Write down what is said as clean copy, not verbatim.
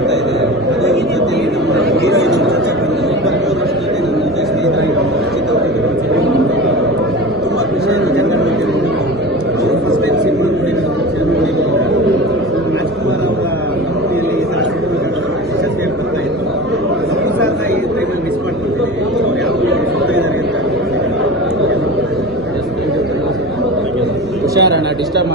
ಕಾಡ್ತಾ ಇದೆ. ಅದೇ ಜೊತೆ ನಮ್ಮ ಹಿರಿಯರು 23 ವರ್ಷದಲ್ಲಿ ನನ್ನ ಜೊತೆ ಸ್ನೇಹಿತರಾಗಿ ರಚಿತಾ ಅವರಿಗೆ ತುಂಬ ಖುಷಿಯಾಗಿ ಜನರ ಬಗ್ಗೆ ಅವರು ಫಸ್ಟ್ ಟೈಮ್ ಸಿನಿಮಾ ನೋಡಿದ್ರು. ರಾಜ್ಕುಮಾರ್ ಅವರ ಕಂಪನಿಯಲ್ಲಿ ಈ ಥರ ಯಶಸ್ವಿಯಾಗಿ ಬರ್ತಾ ಇತ್ತು. ನಮಗೂ ಸಹ ಈ ಟೈಮಲ್ಲಿ ಮಿಸ್ ಮಾಡ್ಕೊಳ್ತೀವಿ. ಅವ್ರು ಯಾವ ಇದ್ದಾರೆ ಅಂತ ಹುಷಾರಣ್ಣ, ಡಿಸ್ಟರ್ಬ್